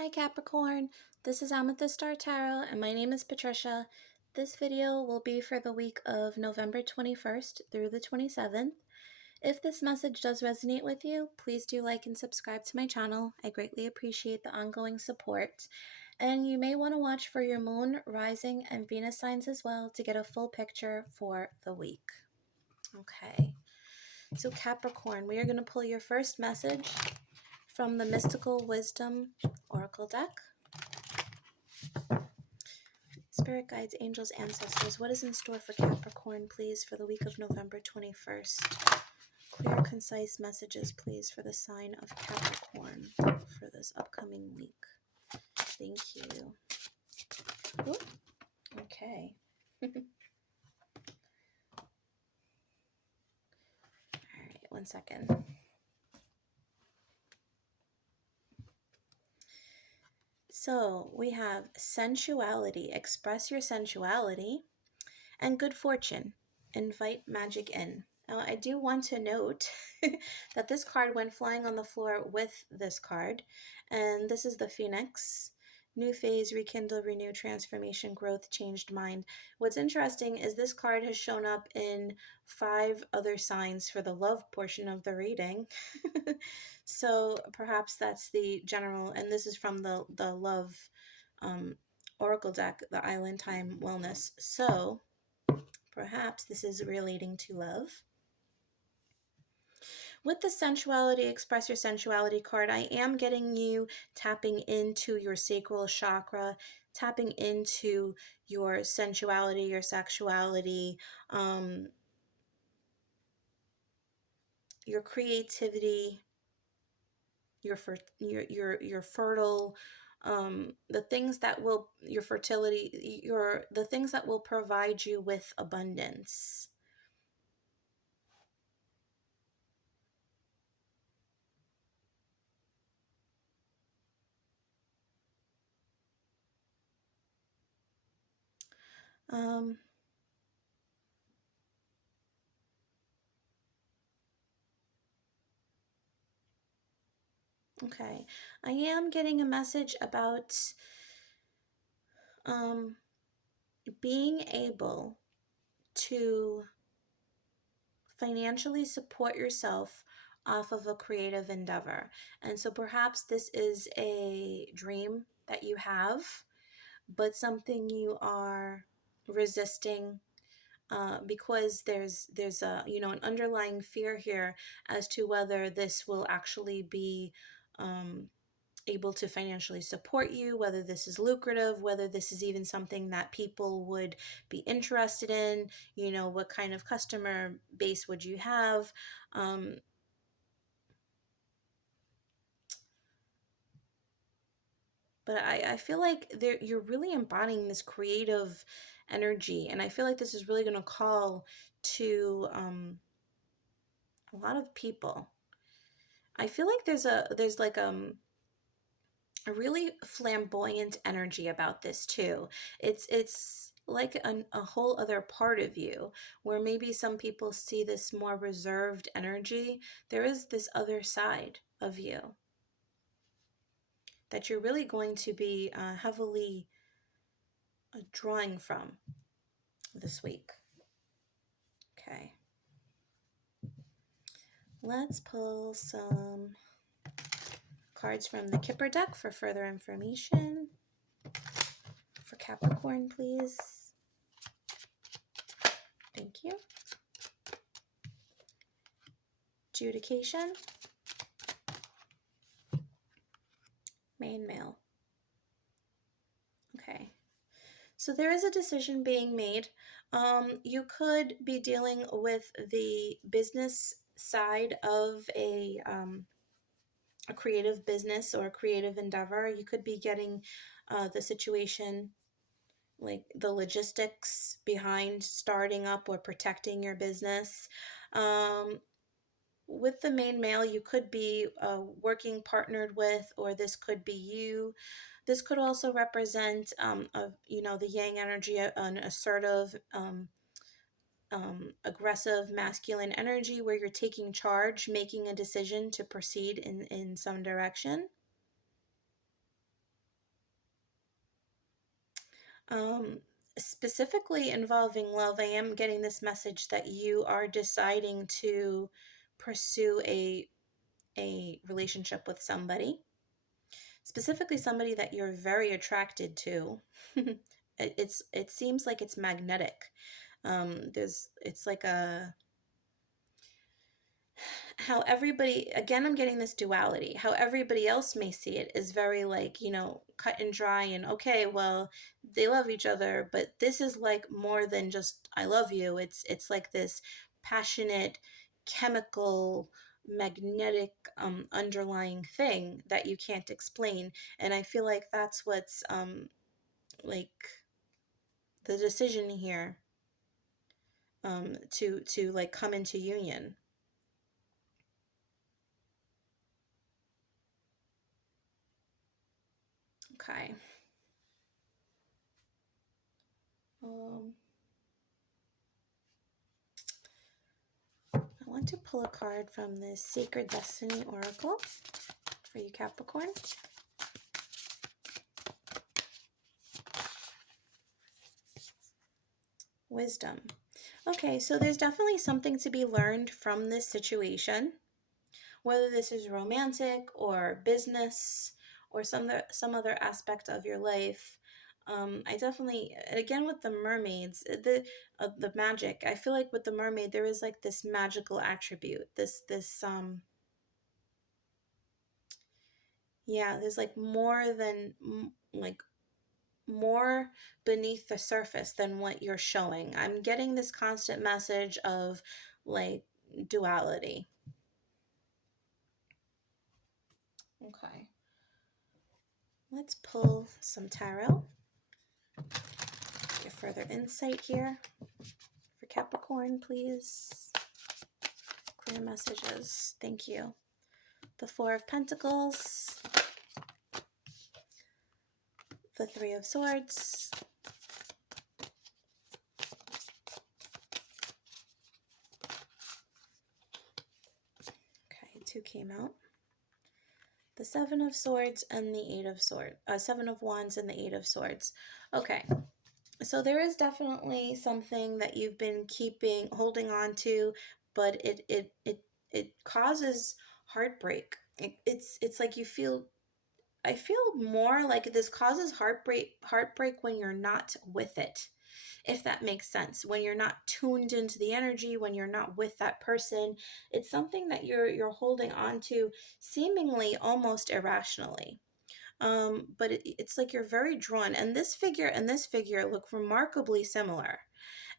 Hi Capricorn, this is Amethyst Star Tarot and my name is Patricia. This video will be for the week of November 21st through the 27th. If this message does resonate with you, please do like and subscribe to my channel. I greatly appreciate the ongoing support. And you may want to watch for your moon, rising, and Venus signs as well to get a full picture for the week. Okay, so Capricorn, we are going to pull your first message from the Mystical Wisdom Oracle deck. Spirit guides, angels, ancestors, what is in store for Capricorn, please, for the week of November 21st? Clear, concise messages, please, for the sign of Capricorn for this upcoming week. Thank you. Ooh, okay. All right, 1 second. So we have sensuality, express your sensuality, and good fortune, invite magic in. Now, I do want to note that this card went flying on the floor with this card, and this is the Phoenix. New phase, rekindle, renew, transformation, growth, changed mind. What's interesting is this card has shown up in 5 other signs for the love portion of the reading. So perhaps that's the general, and this is from the love oracle deck, the Island Time Wellness. So perhaps this is relating to love. With the sensuality, express your sensuality card, I am getting you tapping into your sacral chakra, tapping into your sensuality, your sexuality, your creativity, your fertile, the things that will, your fertility, the things that will provide you with abundance. Okay, I am getting a message about being able to financially support yourself off of a creative endeavor. And so perhaps this is a dream that you have, but something you are resisting because there's a an underlying fear here as to whether this will actually be able to financially support you, whether this is lucrative, whether this is even something that people would be interested in, what kind of customer base would you have. But I feel like you're really embodying this creative energy, and I feel like this is really going to call to a lot of people. I feel like there's like a really flamboyant energy about this too. It's like a whole other part of you, where maybe some people see this more reserved energy. There is this other side of you that you're really going to be heavily drawing from this week. Okay, let's pull some cards from the Kipper deck for further information for Capricorn, please. Thank you. Adjudication. Main male. Okay. So there is a decision being made. You could be dealing with the business side of a creative business or a creative endeavor. You could be getting the situation, like the logistics behind starting up or protecting your business. With the main male, you could be working partnered with, or this could be you. This could also represent, the yang energy, an assertive, aggressive, masculine energy where you're taking charge, making a decision to proceed in some direction. Um, Specifically involving love, I am getting this message that you are deciding to pursue a relationship with somebody, specifically somebody that you're very attracted to. It seems like it's magnetic. There's it's like a how everybody, again, I'm getting this duality. How everybody else may see it is very, like, cut and dry, and okay, well, they love each other, but this is like more than just I love you. It's like this passionate, chemical, magnetic, underlying thing that you can't explain. And I feel like that's what's like the decision here, to like come into union. Okay. um I want to pull a card from the Sacred Destiny Oracle for you, Capricorn. Wisdom. Okay, so there's definitely something to be learned from this situation, whether this is romantic or business or some other aspect of your life. I definitely, again, with the mermaids, the magic. I feel like with the mermaid, there is like this magical attribute. Yeah, there's like more than like more beneath the surface than what you're showing. I'm getting this constant message of like duality. Okay. Let's pull some tarot. Get further insight here for Capricorn, please. Clear messages. Thank you. The Four of Pentacles, the Three of Swords, okay, two came out. The Seven of Swords and the Eight of Swords. Seven of Wands and the Eight of Swords. Okay, so there is definitely something that you've been holding on to, but it causes heartbreak. It's like you feel. I feel more like this causes heartbreak when you're not with it, if that makes sense. When you're not tuned into the energy, when you're not with that person, it's something that you're holding on to seemingly almost irrationally. But it's like you're very drawn, and this figure and this figure look remarkably similar,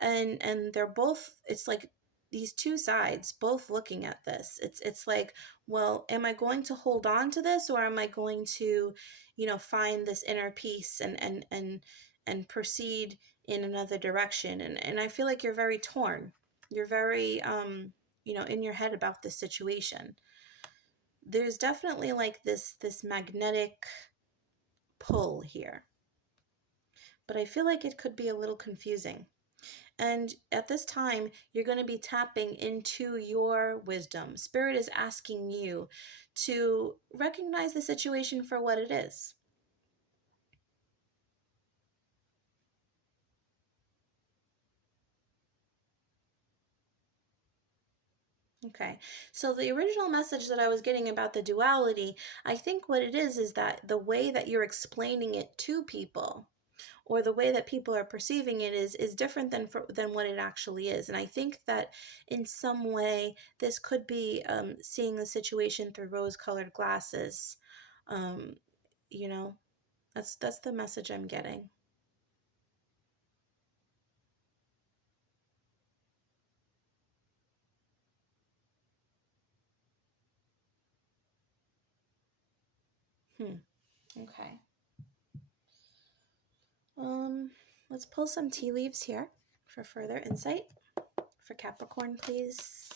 and they're both, it's like these two sides both looking at this. It's like, well, am I going to hold on to this, or am I going to, find this inner peace and proceed in another direction? And I feel like you're very torn. You're very in your head about this situation. There's definitely like this magnetic pull here, but I feel like it could be a little confusing. And at this time, you're going to be tapping into your wisdom. Spirit is asking you to recognize the situation for what it is. Okay, so the original message that I was getting about the duality, I think what it is that the way that you're explaining it to people, or the way that people are perceiving it, is different than what it actually is. And I think that in some way this could be seeing the situation through rose-colored glasses. Um, you know, that's the message I'm getting. Hmm. Okay. Um, let's pull some tea leaves here for further insight for Capricorn, please.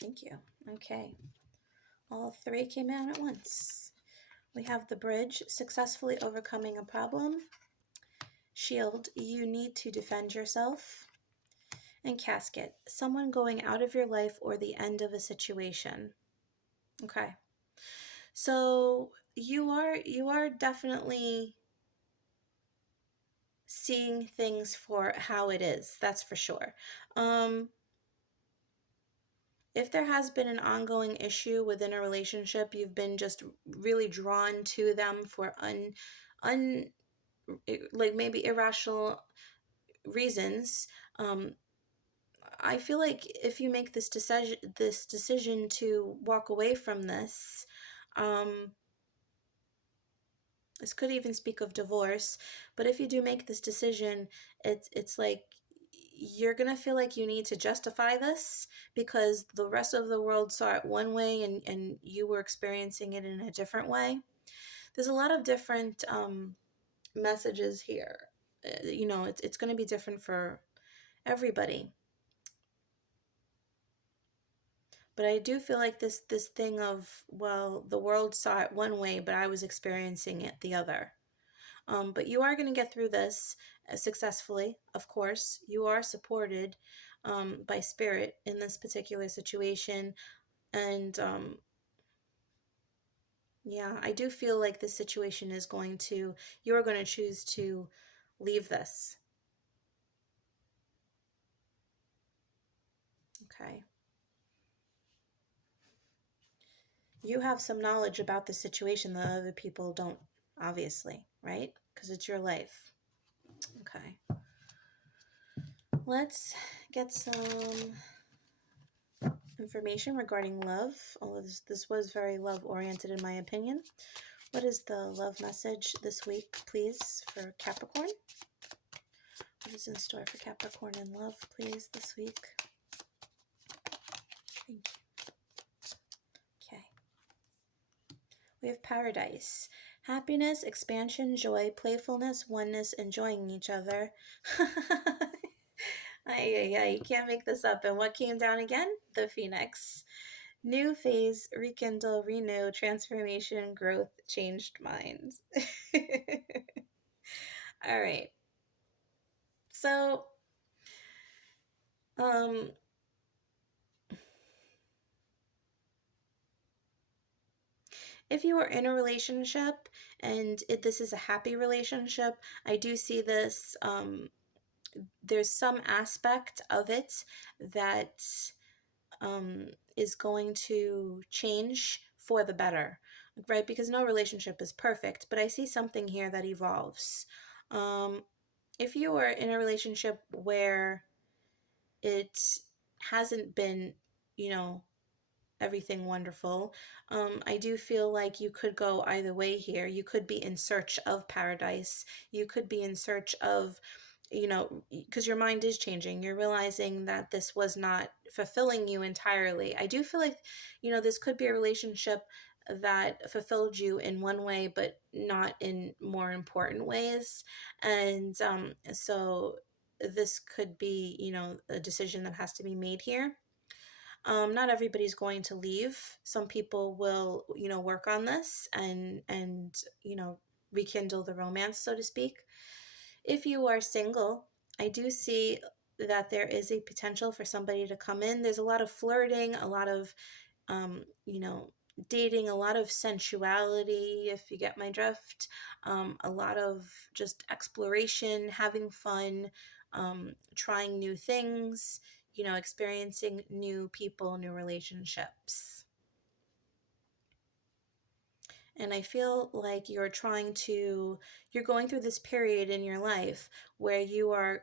Thank you. Okay. All three came out at once. We have the Bridge, successfully overcoming a problem. Shield, you need to defend yourself. And Casket, someone going out of your life or the end of a situation. Okay. So you are definitely seeing things for how it is. That's for sure. Um, if there has been an ongoing issue within a relationship, you've been just really drawn to them for un like maybe irrational reasons. um I feel like if you make this decision to walk away from this, um this could even speak of divorce, but if you do make this decision, it's like you're going to feel like you need to justify this because the rest of the world saw it one way, and you were experiencing it in a different way. There's a lot of different messages here. It's going to be different for everybody. But I do feel like this thing of, well, the world saw it one way, but I was experiencing it the other. But you are going to get through this successfully. Of course, you are supported by spirit in this particular situation. And yeah, I do feel like this situation is you are going to choose to leave this. Okay. You have some knowledge about the situation that other people don't, obviously, right? Because it's your life. Okay. Let's get some information regarding love. Although this was very love oriented in my opinion. What is the love message this week, please, for Capricorn? What is in store for Capricorn in love, please, this week? Thank you. Okay. We have paradise. Happiness, expansion, joy, playfulness, oneness, enjoying each other. You can't make this up. And what came down again? The Phoenix. New phase, rekindle, renew, transformation, growth, changed minds. All right. So, um, if you are in a relationship and this is a happy relationship, I do see this. There's some aspect of it that is going to change for the better, right? Because no relationship is perfect, but I see something here that evolves. If you are in a relationship where it hasn't been, you know, everything wonderful, I do feel like you could go either way here. You could be in search of paradise. You could be in search of, because your mind is changing. You're realizing that this was not fulfilling you entirely. I do feel like, this could be a relationship that fulfilled you in one way, but not in more important ways. And so this could be, a decision that has to be made here. Not everybody's going to leave. Some people will, work on this and rekindle the romance, so to speak. If you are single, I do see that there is a potential for somebody to come in. There's a lot of flirting, a lot of, dating, a lot of sensuality, if you get my drift, a lot of just exploration, having fun, trying new things, experiencing new people, new relationships. And I feel like you're going through this period in your life where you are,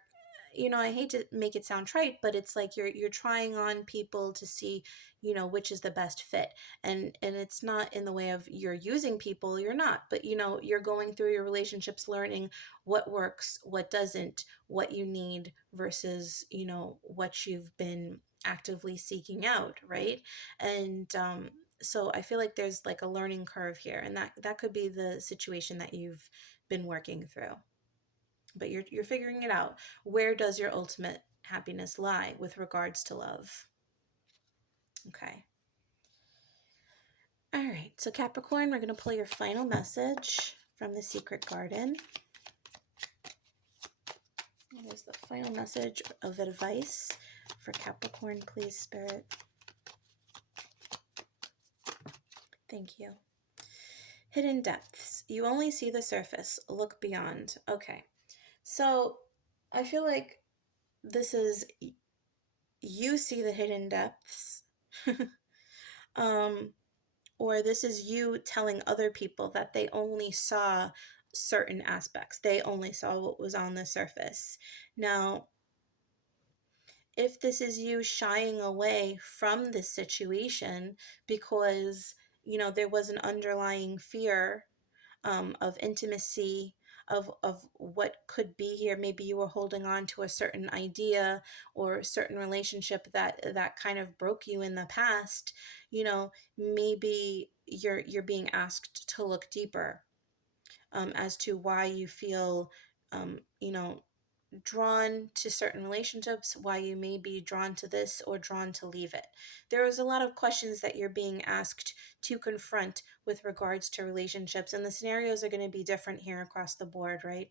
I hate to make it sound trite, but it's like you're trying on people to see, which is the best fit. And it's not in the way of you're using people, you're not, but you're going through your relationships, learning what works, what doesn't, what you need versus, what you've been actively seeking out, right? And so I feel like there's like a learning curve here, and that could be the situation that you've been working through. But you're figuring it out. Where does your ultimate happiness lie with regards to love? Okay. All right. So Capricorn, we're going to pull your final message from the Secret Garden. What is the final message of advice for Capricorn, please, Spirit? Thank you. Hidden depths. You only see the surface. Look beyond. Okay. So I feel like this is you see the hidden depths. um, or this is you telling other people that they only saw certain aspects. They only saw what was on the surface. Now, if this is you shying away from this situation because, there was an underlying fear of intimacy, of what could be here. Maybe you were holding on to a certain idea or a certain relationship that kind of broke you in the past. Maybe you're being asked to look deeper, as to why you feel, um, you know, drawn to certain relationships, why you may be drawn to this or drawn to leave it. There is a lot of questions that you're being asked to confront with regards to relationships, and the scenarios are going to be different here across the board, right?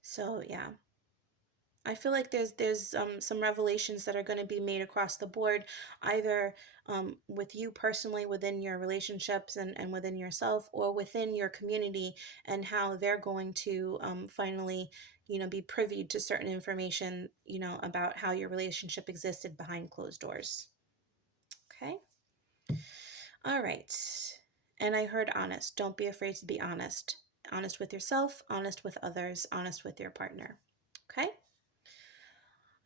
So, yeah. I feel like there's some revelations that are going to be made across the board, either with you personally within your relationships and within yourself, or within your community, and how they're going to finally, be privy to certain information, about how your relationship existed behind closed doors. Okay. All right. And I heard honest. Don't be afraid to be honest. Honest with yourself, honest with others, honest with your partner. Okay.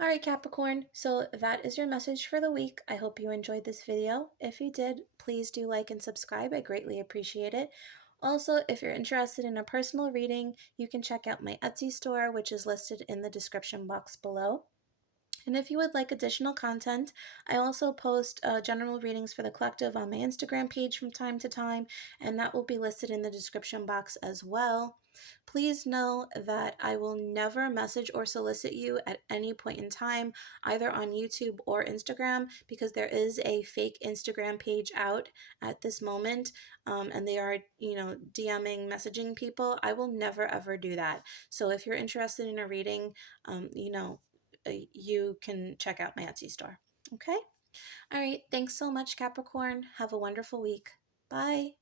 All right, Capricorn, so that is your message for the week. I hope you enjoyed this video. If you did, please do like and subscribe. I greatly appreciate it. Also, if you're interested in a personal reading, you can check out my Etsy store, which is listed in the description box below. And if you would like additional content, I also post general readings for the collective on my Instagram page from time to time, and that will be listed in the description box as well. Please know that I will never message or solicit you at any point in time, either on YouTube or Instagram, because there is a fake Instagram page out at this moment, and they are, DMing, messaging people. I will never ever do that. So if you're interested in a reading, you can check out my Etsy store. Okay? All right. Thanks so much, Capricorn. Have a wonderful week. Bye.